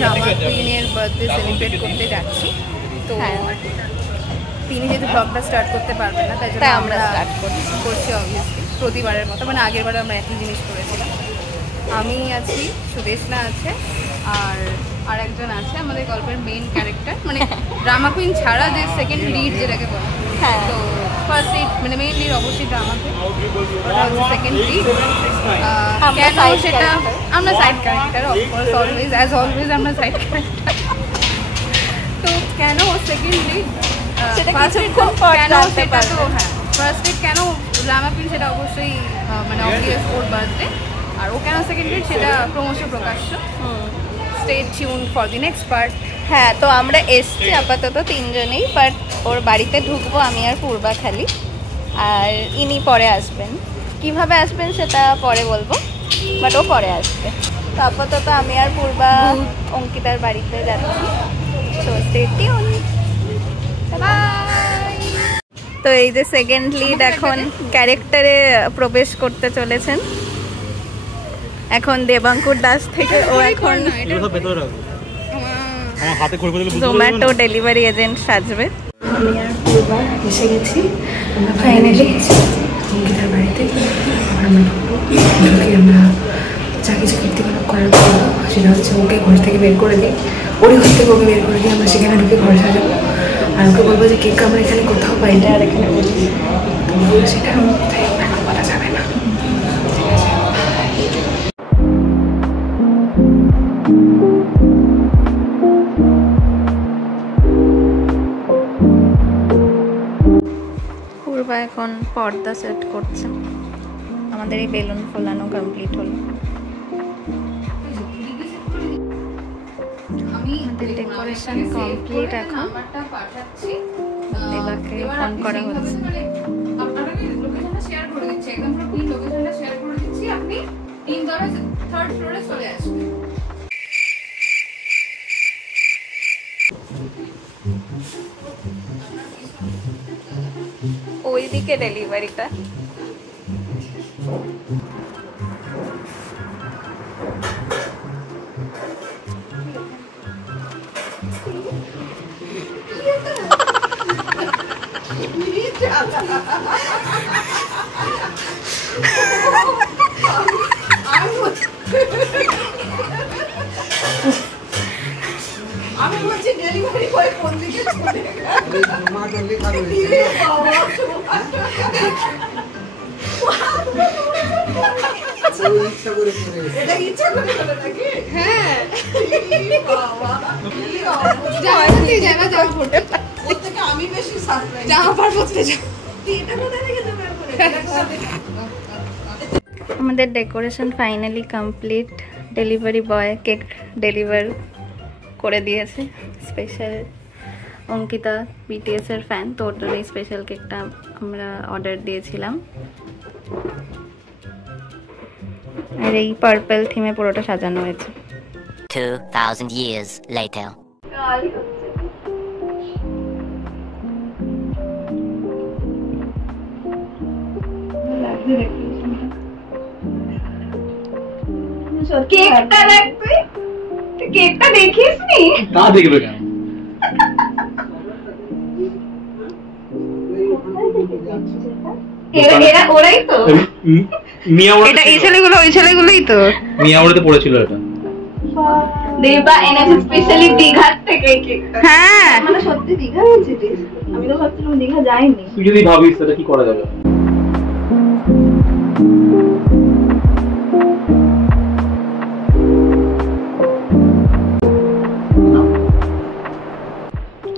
Drama কুইনের birthday celebrate করতে যাচ্ছি। তো তিনি যেহেতু ব্লগটা স্টার্ট করতে পারবেন না, তাই জন্য আমরা স্টার্ট করছি অবভিয়াসলি প্রতিবারের মতো। মানে আগের বারে আমরা একই জিনিস করেছিলাম। আমি আছি, সুদেশনা আছে, আর একজন আছে আমাদের গল্পের মেইন ক্যারেক্টার, মানে ড্রামা কুইন ছাড়া যে সেকেন্ড লিড যেটাকে বলে। তো ফার্স্ট লিড মানে মেইন লিড অবশ্যই ড্রামা কুইন, ওটা হচ্ছে সেকেন্ড লিড। কেন সেটা আমরা side character, of course always as always আমরা সাইড ক্যারেক্টার। তো কেন সেকেন্ড লিড ফার্স্ট লিড কেন সেটা তো হ্যাঁ ফার্স্ট লিড কেন ড্রামা কুইন সেটা অবশ্যই মানে অবভিয়াস ওর বার্থডে। আর ও কেন সেকেন্ড লিড সেটা ক্রমশ প্রকাশ্য। Stay tune for the next part. হ্যাঁ, তো আমরা এসছি আপাতত তিনজনেই, বাট ওর বাড়িতে ঢুকবো আমি আর পূর্বা খালি, আর ইনি পরে আসবেন। কিভাবে আসবেন সেটা পরে বলবো, বাট ও পরে আসবে। তো আপাতত আমি আর পূর্বা অঙ্কিতার বাড়িতে যাচ্ছি। তো স্টে টিউন। বাই। তো এই যে সেকেন্ড লিড এখন ক্যারেক্টারে প্রবেশ করতে চলেছেন। এখন দেবাঙ্কুর দাস থেকে ও এখন জোম্যাটো ডেলিভারি এজেন্ট সাজবে। আমি আর পূর্বা এসে গেছি আমরা ফাইনালি অঙ্কিতার বাড়িতে। আমরা যা কিছু কীর্তিকলাপ করার পর সেটা হচ্ছে ওকে ঘর থেকে বের করে দিই, ওরই ঘর থেকে ওকে বের করে দিই, আমরা সেখানে ঢুকে ঘর সাজাবো। আর ওকে বলবো যে কেক আমরা এখানে কোথাও পাই না, আর এখানে বলি সেটা বলা যাবে না। পূর্বা এখন পর্দা সেট করছে। আমাদের এই বেলুন ফোলানো কমপ্লিট হলো। Decoration complete. এখন দেবাকে ফোন করা হচ্ছে। ওইদিকে ডেলিভারিটা। আমি বলছি ডেলিভারি বয় কোন দিকে চলে গেল, মা জলদি খাবে ইচ্ছা করে এটা ইচ্ছা করে হলো নাকি? হ্যাঁ বাবা জামাতে জানা জামা পড়তে ওর থেকে আমি বেশি সারপ্রাইজ জামা পড়তে যাও। এটা কোথায় থেকে জোগাড় করে? আমাদের decoration finally complete. Delivery boy cake deliver করে দিয়েছে। স্পেশাল অঙ্কিতা বিটিএস এর ফ্যান, তো ওটার এই স্পেশাল কেকটা আমরা অর্ডার দিয়েছিলাম। আর এই পার্পল থিমে পুরোটা সাজানো হয়েছে। 2000 years later. কেকটা দেখ, তুই কেকটা দেখিস নি? তা দেখবে কেন? ওরাই তো এটা, এই ছেলেগুলো ওই ছেলেগুলোই তো মিয়াওয়াড়িতে পড়েছিল এটা। দেবা এনেছে স্পেশালি দীঘার থেকে কেকটা। হ্যাঁ মানে সত্যি দীঘা গেছিস? আমি তো ভাবছিলাম দীঘা যাইনি। তুই যদি ভাবিস তাহলে কি করা যাবে?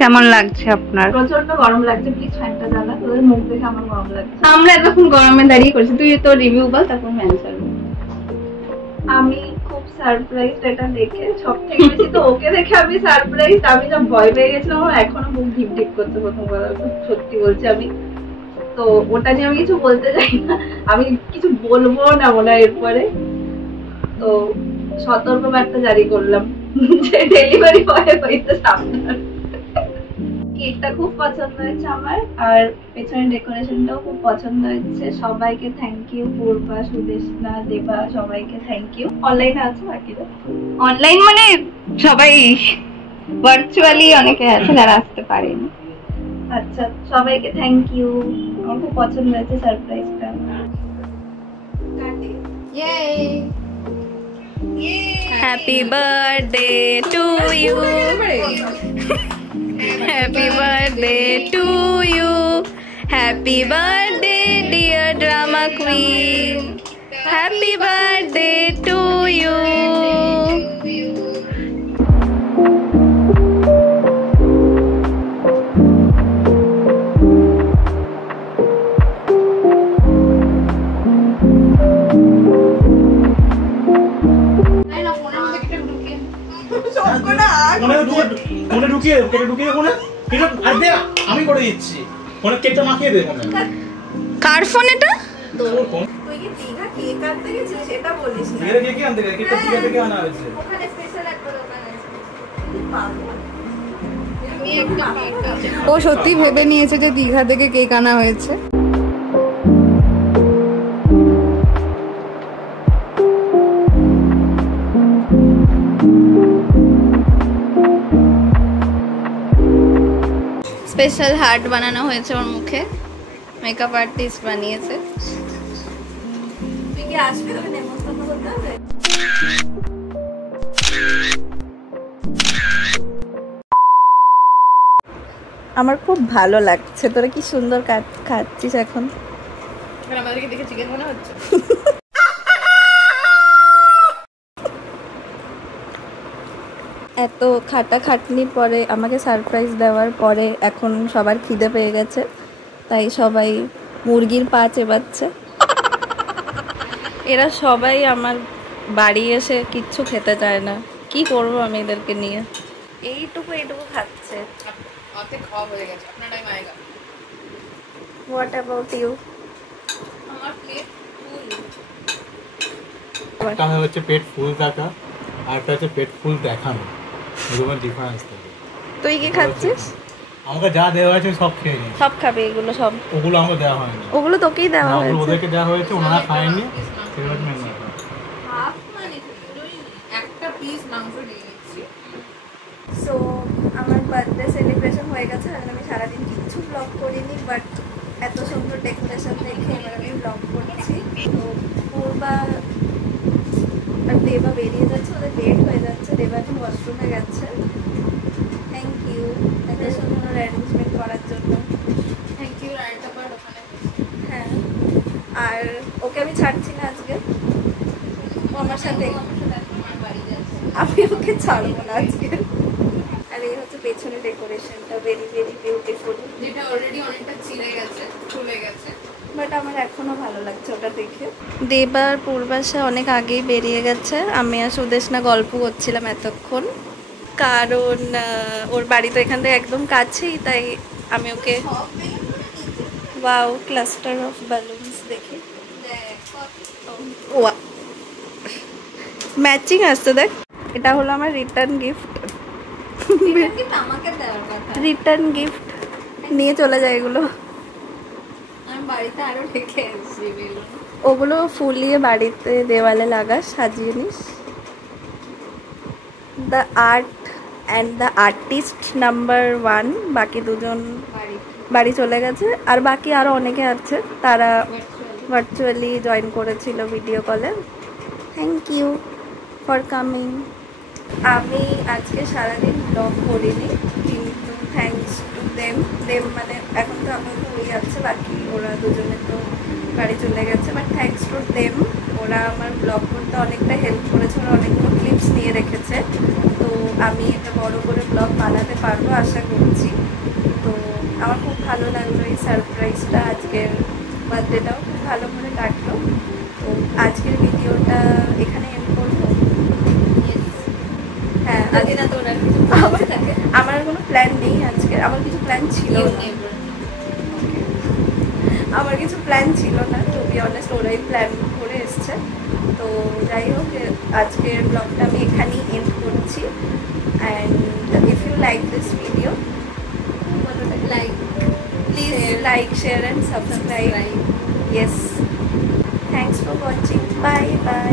কেমন লাগছে আপনার? প্রচন্ড গরম লাগছে, প্লিজ ফ্যানটা জ্বালা। তোদের মুখ দেখে আমার গরম লাগছে। আমরা এতক্ষণ গরমে দাঁড়িয়ে করছি, তুই তো রিভিউ বল তারপর অ্যানসার। আমি খুব সারপ্রাইজ এটা দেখে, সব থেকে বেশি তো ওকে দেখে আমি সারপ্রাইজ। আমি যা ভয় পেয়ে গেছিলাম, আমার এখনো বুক ঢিপ ঢিপ করতে প্রথম কথা সত্যি বলছি আমি। তো ওটা নিয়ে আমি কিছু বলতে চাই না, আমি কিছু বলবো না মনে হয় এরপরে। তো সতর্ক বার্তা জারি করলাম যে ডেলিভারি বয় হইতে সাবধান। কেকটা কেকটা খুব পছন্দ হয়েছে আমার, আর পেছনের ডেকোরেশনটাও খুব পছন্দ হয়েছে। সবাইকে থ্যাংক ইউ, পূর্বা, সুদেশনা, দেবা, সবাইকে থ্যাংক ইউ। অনলাইনে আছে বাকিরা? অনলাইন মানে সবাই ভার্চুয়ালি অনেকে আছে যারা আসতে পারেনি। আচ্ছা, সবাইকে থ্যাংক ইউ। আমার খুব পছন্দ হয়েছে সারপ্রাইজটা। Happy birthday to you, happy birthday to you, happy birthday dear drama queen, happy birthday to you. ফোনে ঢুকিয়ে আমি করে দিচ্ছি। ফোনে কেকটা মাখিয়ে দে ফোনে। কার ফোন এটা? তোর ফোন। তুই কি দীঘা কেক আনতে গেছিস সেটা বলিস না। দীঘা থেকে আনতে গেছে, কেকটা দীঘা থেকে আনা হয়েছে। ওখানে স্পেশাল একটা দোকান আছে। ও সত্যি ভেবে নিয়েছে যে দীঘা থেকে কেক আনা হয়েছে। স্পেশাল হার্ট বানানো হয়েছে ওর মুখে, মেকআপ আর্টিস্ট বানিয়েছে। তুই কি আসবি? তোকে নেমন্তন্ন করতে হবে। আমার খুব ভালো লাগছে। তোরা কি সুন্দর খাচ্ছিস এখন। আমাদেরকে দেখে চিকেন মনে হচ্ছে। এত খাটাখাটনির পরে আমাকে সারপ্রাইজ দেওয়ার পরে এখন সবার খিদে পেয়ে গেছে, তাই সবাই মুরগির পা চেবাচ্ছে। এরা সবাই আমার বাড়ি এসে কিচ্ছু খেতে চায় না, কি করবো আমি এদেরকে নিয়ে। এইটুকু খাচ্ছে। অর্ধেক খাওয়া হয়ে গেছে, আপনার টাইম আয়েগা। What about you? আমার প্লেট ফুল। একটা হচ্ছে পেট ফুল থাকা, আর একটা হচ্ছে পেট ফুল দেখানো, দুটোর ডিফারেন্স থাকে। তুই কি খাচ্ছিস? আমাকে যা দেওয়া হয়েছে সব খেয়ে নিই। সব খাবে এগুলো সব? ওগুলো আমাকে দেওয়া হয়নি। ওগুলো তোকেই দেওয়া না, ওগুলো হয়েছে। ওদেরকে দেওয়া হয়েছে, ওনারা খায়নি। সেটা হচ্ছে main ব্যাপার। হাফ মানে পুরোই একটা পিস মাংস নিয়ে নিচ্ছি। সো আমার বার্থডে সেলিব্রেশন হয়ে গেছে, আর আমি সারাদিন কিচ্ছু ব্লগ করিনি, বাট এত সুন্দর ডেকোরেশন দেখে এবার আমি ব্লগ করছি। তো পূর্বা আর দেবা বেরিয়ে যাচ্ছে, ওদের লেট হয়ে যাচ্ছে। দেবা এখন ওয়াশরুমে গেছে। থ্যাংক ইউ এত সুন্দর অ্যারেঞ্জমেন্ট করার জন্য। Thank you. রাইট আবার ওখানে হ্যাঁ, আর ওকে আমি ছাড়ছি না আজকে, ও আমার সাথে, আমার বাড়ি যাচ্ছে। আমি ওকে ছাড়বো না আজকে। আর এই হচ্ছে পেছনে ডেকোরেশনটা, ভেরি ভেরি বিউটিফুল, যেটা অলরেডি অনেকটা ছিঁড়ে গেছে, চলে গেছে, বাট আমার এখনো ভালো লাগছে ওটা দেখে। দেবার পূর্বাশা অনেক আগেই বেরিয়ে গেছে। আমি আর সুদেশনা গল্প করছিলাম এতক্ষণ, কারণ ওর বাড়ি তো এখান থেকে একদম কাছেই, তাই আমি ওকে ওয়াও ক্লাস্টার অফ বালুনস দেখি। ওয়া ম্যাচিং আসছে দেখ। এটা হলো আমার রিটার্ন গিফট। আমাকে দেওয়ার কথা। রিটার্ন গিফট নিয়ে চলে যায় এগুলো। আমি বাড়িতে আরো রেখে এসেছি বেলুন। ওগুলো ফুলিয়ে বাড়িতে দেওয়ালে লাগাস, সাজিয়ে নিস। The art and the artist number 1, বাকি দুজন বাড়ি চলে গেছে, আর বাকি আরও অনেকে আছে, তারা ভার্চুয়ালি জয়েন করেছিল ভিডিও কলে। Thank you for coming. আমি আজকে সারাদিন ব্লগ করিনি, কিন্তু থ্যাংকস টু দেম মানে এখন তো আমার হয়ে যাচ্ছে, বাকি ওরা দুজনে তো বাড়ি চলে গেছে, বাট থ্যাংকস টু দেম, ওরা আমার ব্লগ করতে অনেকটা হেল্প করেছে, ওরা অনেকগুলো ক্লিপস নিয়ে রেখেছে। তো আমি একটা বড় করে ব্লগ বানাতে পারবো আশা করছি। তো আমার খুব ভালো লাগলো এই সারপ্রাইজটা। আজকের বার্থডেটাও খুব ভালো করে কাটলো। তো আজকের ভিডিওটা এখানে এন্ড করবো। হ্যাঁ, আজকে না তোর আমার কোনো প্ল্যান নেই আজকে, আমার কিছু প্ল্যান ছিল না, আমার কিছু প্ল্যান ছিল না, টু বি অনেস্ট ওরাই প্ল্যান করে এসছে। তো যাই হোক, আজকের ব্লগটা আমি এখানেই এন্ড করছি। And if you like this video, বলো like Please like, share and subscribe. Yes. Thanks for watching. Bye bye.